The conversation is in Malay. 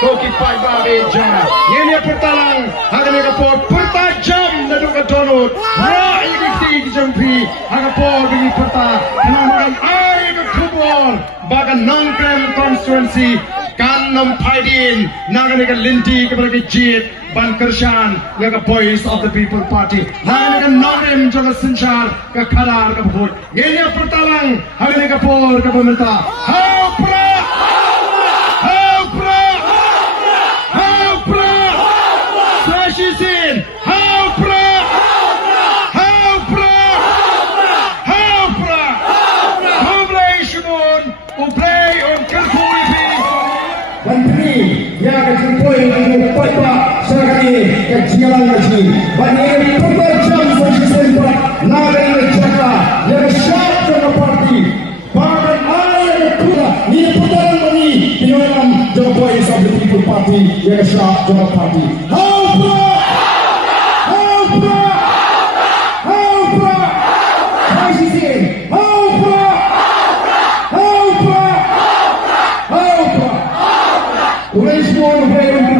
Koki Pai Babe Jana. Ini pertalang hagan kapor pertajam naduk donut. Ra ikik jampi hagapor bini perta. Namakan ai ke kubor bagan nangkrem constituency kan nampaidin nagan ke linti kepada ke jit ban kershan ya ke voice of the people party. Nagan ke nangkrem jaga sencar ke kadar ke bukut. Ini pertalang hagan kapor ke pemerintah. Haupra Sashisin, Haupra, Humblation, Uplay on Kalkuripi. Menteri yang kecil untuk pada sekali kecilan lagi. Banyak pekerjaan Sashisin buat negara Jakarta yang siap dengan parti. Bahkan ayat kedua ini putaran ini dengan the voice of the people party yang siap dengan parti. Let's go to